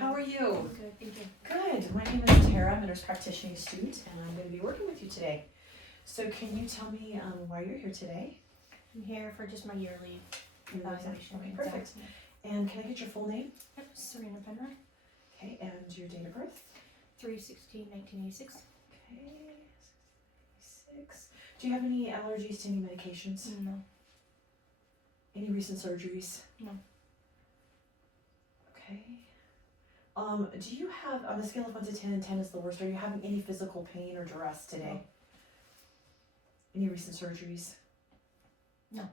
How are you? Good, thank you. Good. My name is Tara. I'm a nurse practitioner student, and I'm going to be working with you today. So can you tell me why you're here today? I'm here for just my yearly evaluation. Okay, perfect. And can I get your full name? Yep, Serena Penrod, Okay, and your date of birth? 3/16/1986. Okay, 6. Do you have any allergies to any medications? No. Any recent surgeries? No. Okay. Do you have, on a scale of 1 to 10, and 10 is the worst, are you having any physical pain or duress today? No. Any recent surgeries? No.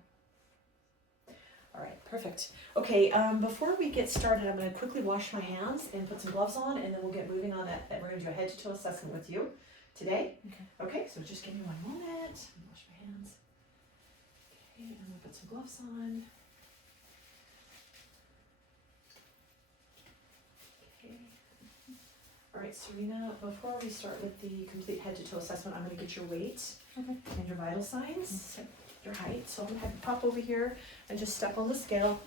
All right, perfect. Okay, before we get started, I'm going to quickly wash my hands and put some gloves on, and then we'll get moving on that. We're going to do a head-to-toe assessment with you today. Okay. Okay, so just give me 1 moment. Wash my hands. Okay, I'm going to put some gloves on. Okay. All right, Serena, before we start with the complete head-to-toe assessment, I'm going to get your weight Okay. and your vital signs. Okay. Your height. So I'm gonna have you pop over here and just step on the scale.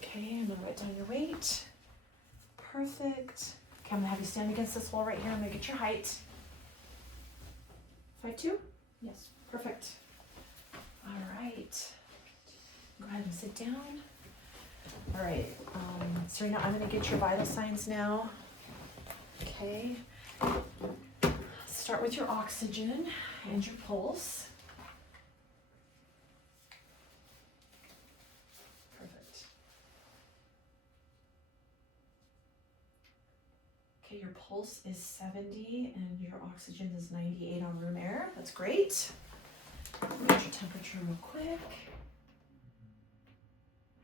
Okay, I'm gonna write down your weight. Perfect. Okay, I'm gonna have you stand against this wall right here. I'm gonna get your height. 5'2"? Yes. Perfect. All right. Go ahead and sit down. All right, Serena, I'm gonna get your vital signs now. Okay. Start with your oxygen and your pulse. Okay, your pulse is 70 and your oxygen is 98 on room air. That's great. Get your temperature real quick.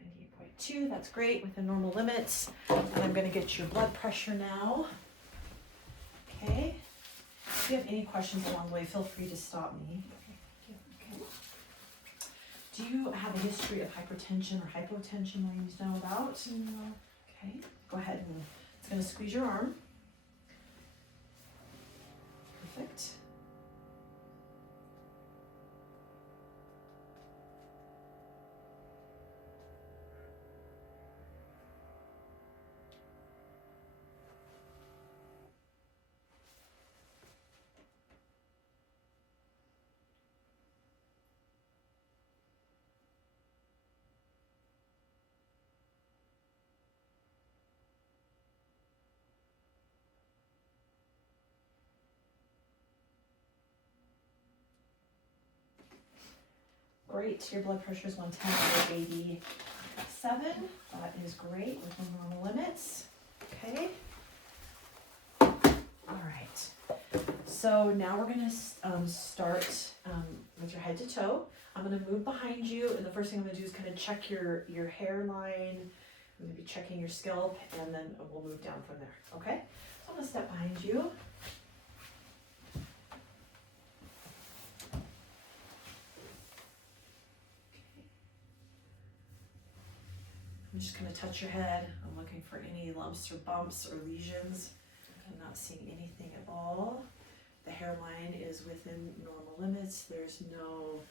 98.2, that's great, within normal limits. And I'm gonna get your blood pressure now. Okay. If you have any questions along the way, feel free to stop me. Okay. Do you have a history of hypertension or hypotension where you know about? No. Okay, go ahead and it's gonna squeeze your arm. Perfect. Great, your blood pressure is 110/87. That is great, within normal limits. Okay. All right. So now we're gonna start with your head to toe. I'm gonna move behind you, and the first thing I'm gonna do is kind of check your hairline. I'm gonna be checking your scalp, and then we'll move down from there. Okay. So I'm gonna step behind you. I'm just going to touch your head. I'm looking for any lumps or bumps or lesions. I'm not seeing anything at all. The hairline is within normal limits. There's no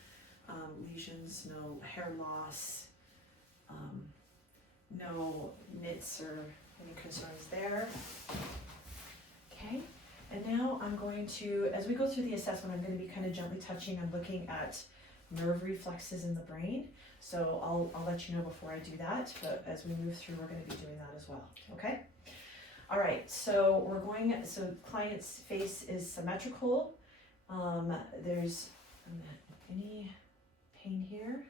lesions, no hair loss, no nits or any concerns there. Okay, and now I'm going to, as we go through the assessment, I'm going to be kind of gently touching and looking at nerve reflexes in the brain. So I'll let you know before I do that, but as we move through, we're going to be doing that as well, okay? All right, so client's face is symmetrical. There's any pain here,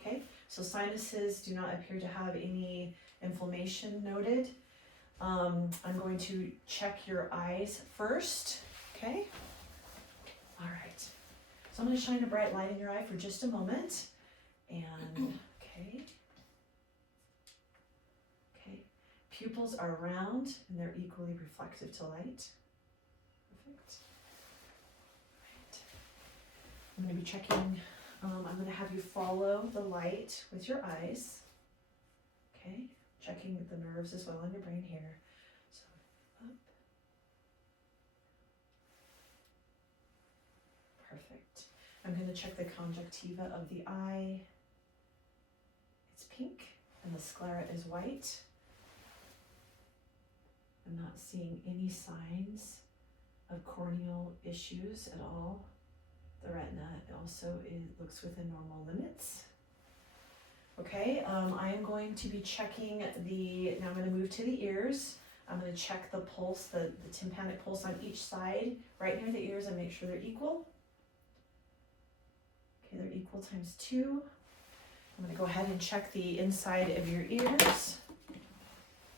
okay? So sinuses do not appear to have any inflammation noted. I'm going to check your eyes first, okay? All right. So I'm going to shine a bright light in your eye for just a moment. And, okay. Pupils are round and they're equally reflective to light. Perfect. Right. I'm going to be checking, I'm going to have you follow the light with your eyes. Okay. Checking the nerves as well in your brain here. So, up. Perfect. I'm going to check the conjunctiva of the eye. It's pink and the sclera is white. I'm not seeing any signs of corneal issues at all. The retina also looks within normal limits. Okay, I am going to be checking now I'm going to move to the ears. I'm going to check the pulse, the tympanic pulse on each side, right near the ears, and make sure they're equal. Okay, they're equal times 2. I'm going to go ahead and check the inside of your ears.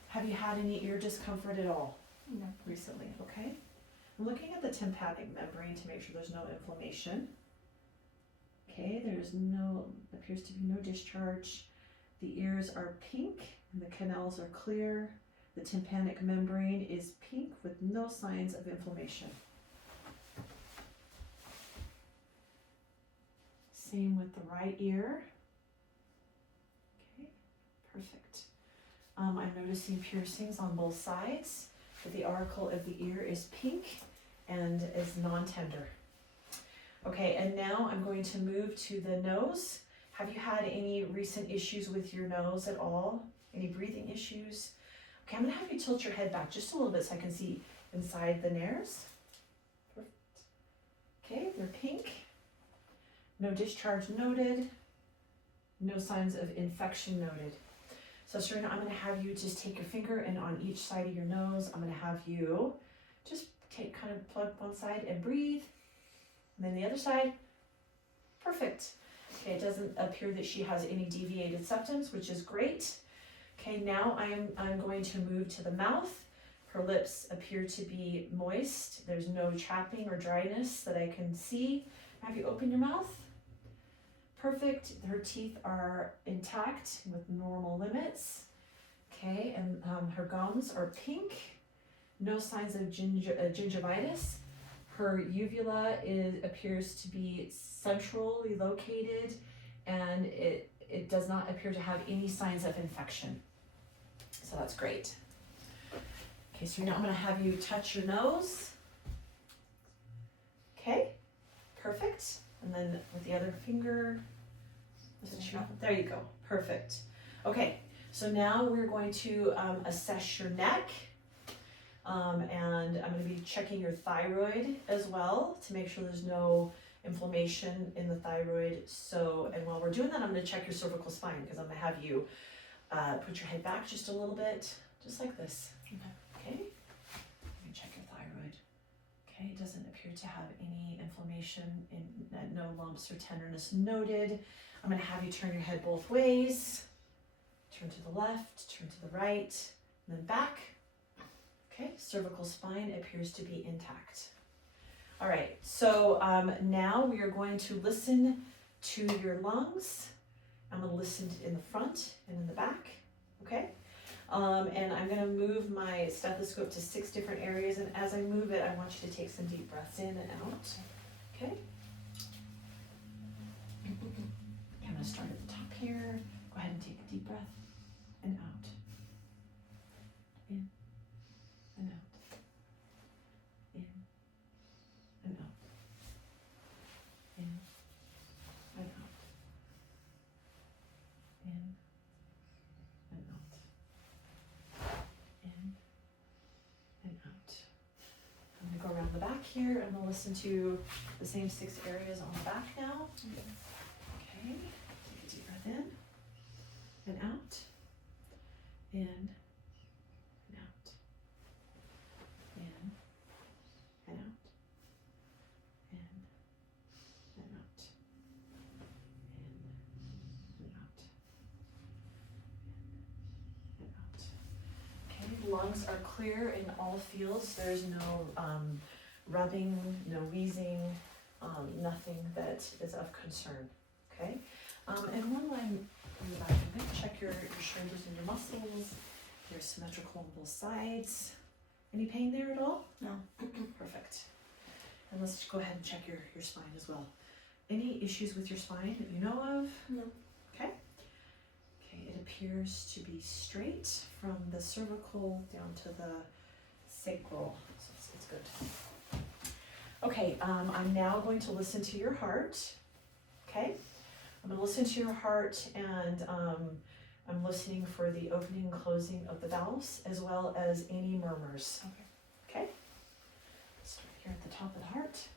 Have you had any ear discomfort at all? No. Recently? Okay. I'm looking at the tympanic membrane to make sure there's no inflammation. Okay, appears to be no discharge. The ears are pink and the canals are clear. The tympanic membrane is pink with no signs of inflammation. Same with the right ear. Okay, perfect. I'm noticing piercings on both sides, but the auricle of the ear is pink and is non-tender. Okay, and now I'm going to move to the nose. Have you had any recent issues with your nose at all? Any breathing issues? Okay, I'm gonna have you tilt your head back just a little bit so I can see inside the nares. Perfect. Okay, they're pink. No discharge noted. No signs of infection noted. So Serena, I'm gonna have you just take your finger and on each side of your nose, I'm gonna have you just plug one side and breathe. And then the other side. Perfect. Okay, it doesn't appear that she has any deviated septums, which is great. Okay, now I'm going to move to the mouth. Her lips appear to be moist. There's no chapping or dryness that I can see. Have you opened your mouth? Perfect. Her teeth are intact with normal limits. Okay, and her gums are pink. No signs of gingivitis. Her uvula appears to be centrally located, and it does not appear to have any signs of infection. So that's great. Okay, so now I'm going to have you touch your nose. Okay, perfect. And then with the other finger, there you go, perfect. Okay, so now we're going to assess your neck. And I'm going to be checking your thyroid as well to make sure there's no inflammation in the thyroid. And while we're doing that, I'm going to check your cervical spine because I'm going to have you put your head back just a little bit, just like this. Okay? Let me check your thyroid. Okay, it doesn't appear to have any inflammation, no lumps or tenderness noted. I'm going to have you turn your head both ways. Turn to the left, turn to the right, and then back. Okay, cervical spine appears to be intact. All right, so now we are going to listen to your lungs. I'm going to listen in the front and in the back, okay? And I'm going to move my stethoscope to 6 different areas, and as I move it, I want you to take some deep breaths in and out, okay? I'm going to start at the top here. Go ahead and take a deep breath and out. In. And out. In and out. In and out. In and out. In and out. I'm going to go around the back here and we'll listen to the same 6 areas on the back now. Okay. Take a deep breath in and out. In. Lungs are clear in all fields. There's no rubbing, no wheezing, nothing that is of concern. Okay? And while I'm in the back, I'm going to check your shoulders and your muscles. They're symmetrical on both sides. Any pain there at all? No. Perfect. And let's just go ahead and check your spine as well. Any issues with your spine that you know of? No. Okay. It appears to be straight from the cervical down to the sacral, so it's good. Okay, I'm now going to listen to your heart. Okay, I'm going to listen to your heart, and I'm listening for the opening and closing of the valves as well as any murmurs. Okay. Okay? Start here at the top of the heart.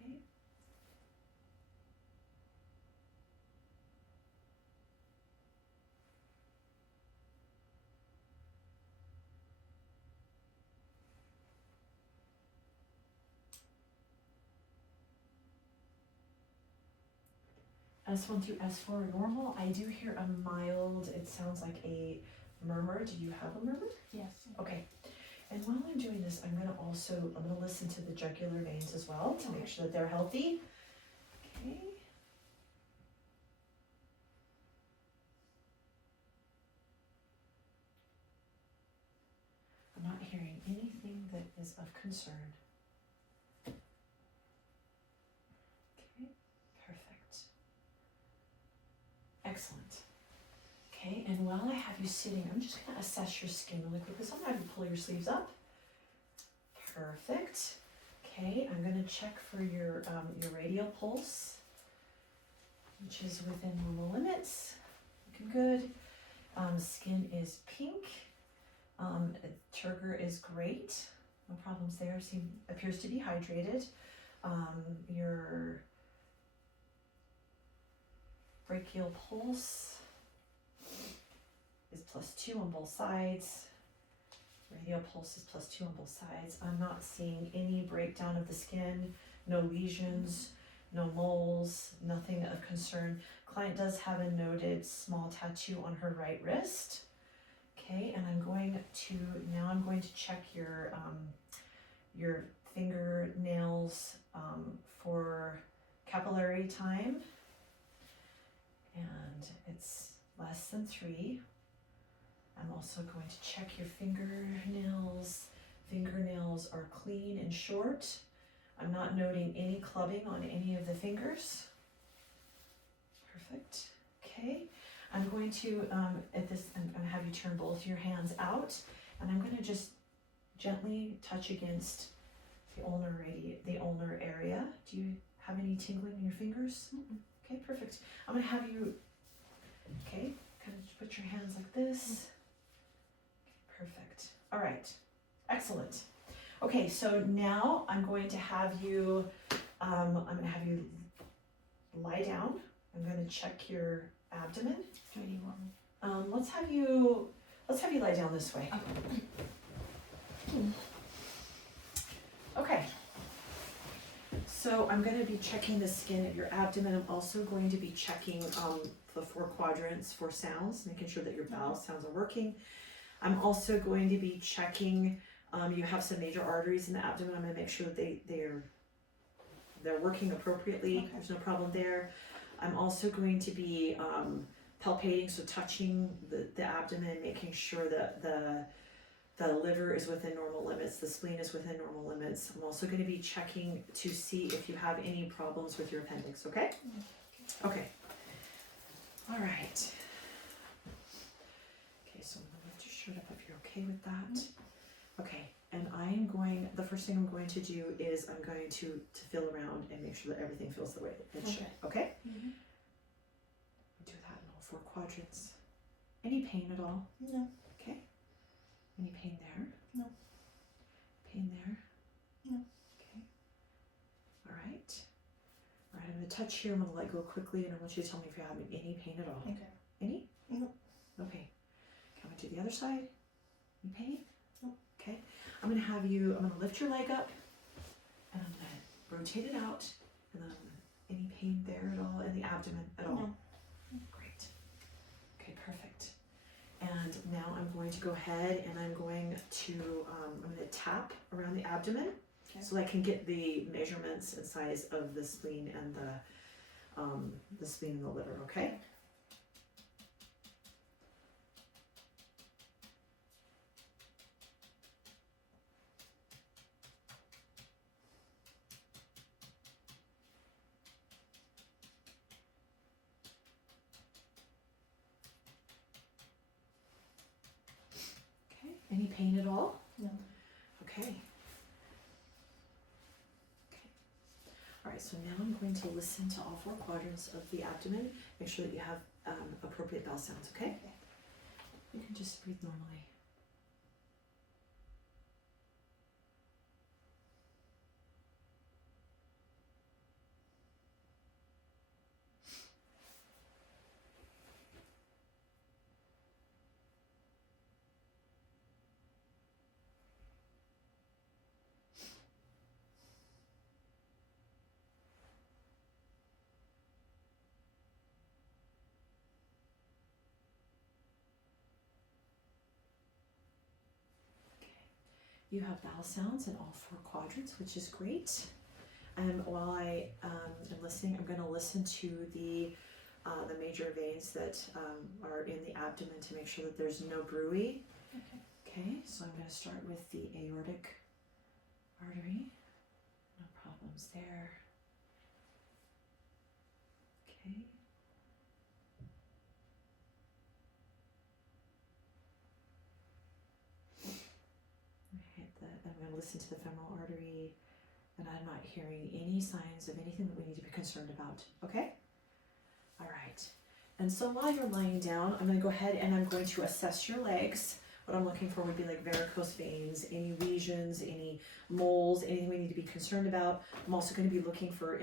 Okay. S1 through S4 are normal. I do hear a mild, it sounds like a murmur. Do you have a murmur? Yes. Okay. And while I'm doing this, I'm gonna listen to the jugular veins as well to make sure that they're healthy. Okay. I'm not hearing anything that is of concern. Okay, perfect. Excellent. Okay, and while I have you sitting, I'm just gonna assess your skin really quickly. So I'm gonna have you pull your sleeves up. Perfect. Okay, I'm gonna check for your radial pulse, which is within normal limits. Looking good. Skin is pink. Turgor is great. No problems there. Appears to be hydrated. Your brachial pulse is +2 on both sides. Radial pulse is +2 on both sides. I'm not seeing any breakdown of the skin, no lesions, no moles, nothing of concern. Client does have a noted small tattoo on her right wrist. Okay, and I'm going to check your fingernails for capillary time, and it's less than 3. I'm also going to check your fingernails. Fingernails are clean and short. I'm not noting any clubbing on any of the fingers. Perfect. Okay. I'm going to, I'm going to have you turn both your hands out, and I'm going to just gently touch against the ulnar area. Do you have any tingling in your fingers? Mm-mm. Okay, perfect. I'm going to have you, okay, kind of put your hands like this. Perfect. All right. Excellent. Okay, so now I'm going to have you lie down. I'm going to check your abdomen. Do you want me? Let's have you lie down this way. Okay. So I'm going to be checking the skin of your abdomen. I'm also going to be checking the 4 quadrants for sounds, making sure that your bowel sounds are working. I'm also going to be checking, you have some major arteries in the abdomen. I'm going to make sure that they're working appropriately. Okay. There's no problem there. I'm also going to be palpating, so touching the abdomen, making sure that the liver is within normal limits, the spleen is within normal limits. I'm also going to be checking to see if you have any problems with your appendix, okay? Okay. All right. Okay, so I'm going to lift your shirt up if you're okay with that. Okay, and the first thing I'm going to do is I'm going to feel around and make sure that everything feels the way it should, okay? Mm-hmm. Do that in all 4 quadrants. Any pain at all? No. Okay. Any pain there? No. Pain there? No. Okay. All right. All right, I'm going to touch here. I'm going to let go quickly, and I want you to tell me if you're having any pain at all. Okay. Any? No. Okay. Coming to the other side. Any pain? No. Okay. I'm going to lift your leg up, and I'm going to rotate it out, and then any pain there at all in the abdomen at all? No. Great. Okay, perfect. And now I'm going to go ahead and I'm going to tap around the abdomen, Okay. so I can get the measurements and size of the spleen and the spleen and the liver, okay? Okay, any pain at all? No. Okay. All right, right, so now I'm going to listen to all 4 quadrants of the abdomen. Make sure that you have appropriate bell sounds, okay? You can just breathe normally. You have vowel sounds in all 4 quadrants, which is great. And while I am listening, I'm going to listen to the major veins that are in the abdomen to make sure that there's no bruit. Okay, so I'm going to start with the aortic artery. No problems there. Okay. I'm going to listen to the femoral artery, and I'm not hearing any signs of anything that we need to be concerned about. Okay? All right. And so while you're lying down, I'm going to go ahead and I'm going to assess your legs. What I'm looking for would be like varicose veins, any lesions, any moles, anything we need to be concerned about. I'm also going to be looking for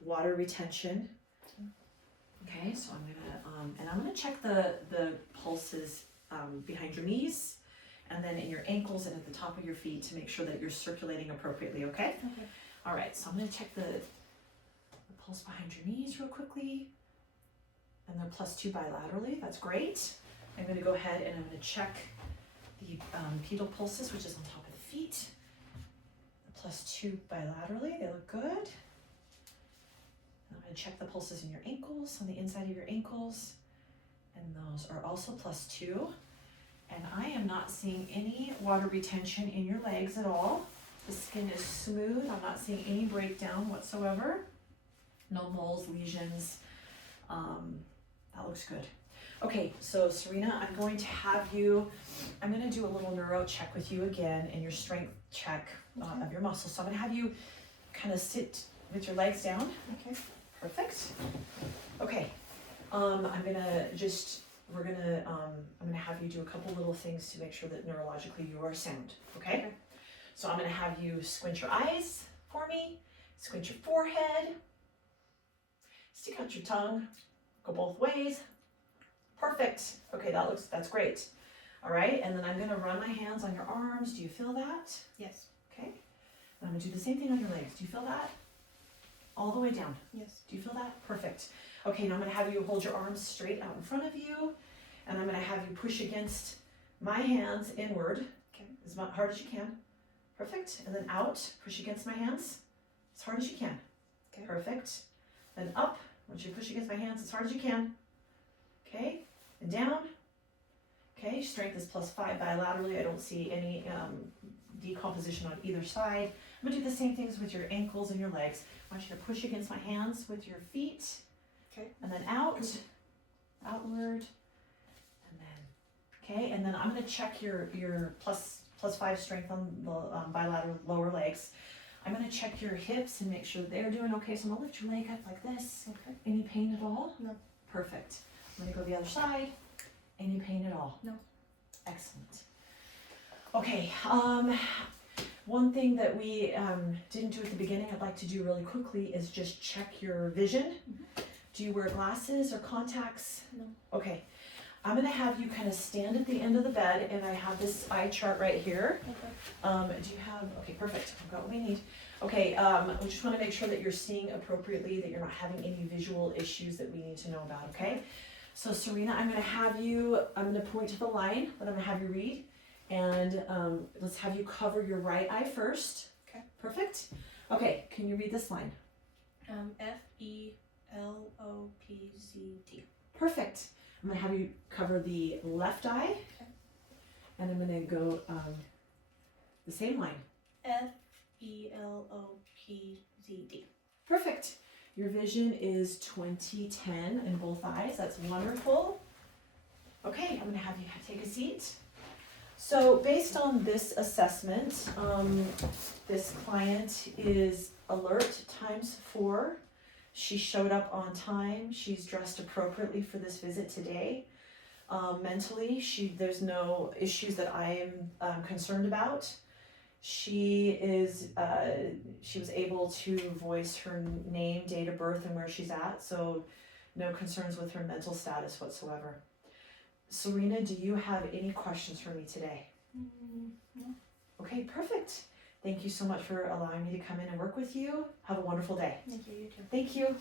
water retention. Okay, so I'm going to check the pulses behind your knees, and then in your ankles and at the top of your feet to make sure that you're circulating appropriately, okay? Okay. All right, so I'm going to check the pulse behind your knees real quickly. And they're +2 bilaterally, that's great. I'm going to go ahead and I'm going to check the pedal pulses, which is on top of the feet. +2 bilaterally, they look good. And I'm going to check the pulses in your ankles, on the inside of your ankles. And those are also +2. And I am not seeing any water retention in your legs at all. The skin is smooth. I'm not seeing any breakdown whatsoever. No moles, lesions. That looks good. Okay, so Serena, I'm going to do a little neuro check with you again and your strength check of your muscles. So I'm going to have you kind of sit with your legs down. Okay. Perfect. Okay, I'm going to have you do a couple little things to make sure that neurologically you are sound, okay? So I'm going to have you squint your eyes for me, squint your forehead, stick out your tongue, go both ways. Perfect. Okay, that's great. All right, and then I'm going to run my hands on your arms. Do you feel that? Yes. Okay. And I'm going to do the same thing on your legs. Do you feel that? All the way down. Yes. Do you feel that? Perfect. Okay, now I'm going to have you hold your arms straight out in front of you, and I'm going to have you push against my hands inward, Okay. as hard as you can. Perfect. And then out, push against my hands as hard as you can. Okay. Perfect. Then up, I want you to push against my hands as hard as you can. Okay, and down. Okay, strength is +5 bilaterally. I don't see any decomposition on either side. I'm going to do the same things with your ankles and your legs. I want you to push against my hands with your feet. Okay. And then out, outward, and then, okay, and then I'm going to check your +5 strength on the bilateral lower legs. I'm going to check your hips and make sure that they're doing okay. So I'm going to lift your leg up like this. Okay. Any pain at all? No. Perfect. I'm going to go the other side. Any pain at all? No. Excellent. Okay, one thing that we didn't do at the beginning, I'd like to do really quickly is just check your vision. Mm-hmm. Do you wear glasses or contacts? No. Okay. I'm going to have you kind of stand at the end of the bed, and I have this eye chart right here. Okay. Do you have, okay, perfect. I've got what we need. Okay, we just want to make sure that you're seeing appropriately, that you're not having any visual issues that we need to know about, okay? So Serena, I'm going to point to the line that I'm going to have you read, and let's have you cover your right eye first. Okay. Perfect. Okay, can you read this line? FELOPZT. Perfect. I'm going to have you cover the left eye, Okay. and I'm going to go the same line. FELOPZD. Perfect. Your vision is 20/10 in both eyes. That's wonderful. Okay, I'm going to have you take a seat. So based on this assessment, this client is alert times 4. She showed up on time. She's dressed appropriately for this visit today. Mentally, there's no issues that I am concerned about. She was able to voice her name, date of birth, and where she's at, so no concerns with her mental status whatsoever. Serena, do you have any questions for me today? No. Okay, perfect. Thank you so much for allowing me to come in and work with you. Have a wonderful day. Thank you, you too. Thank you.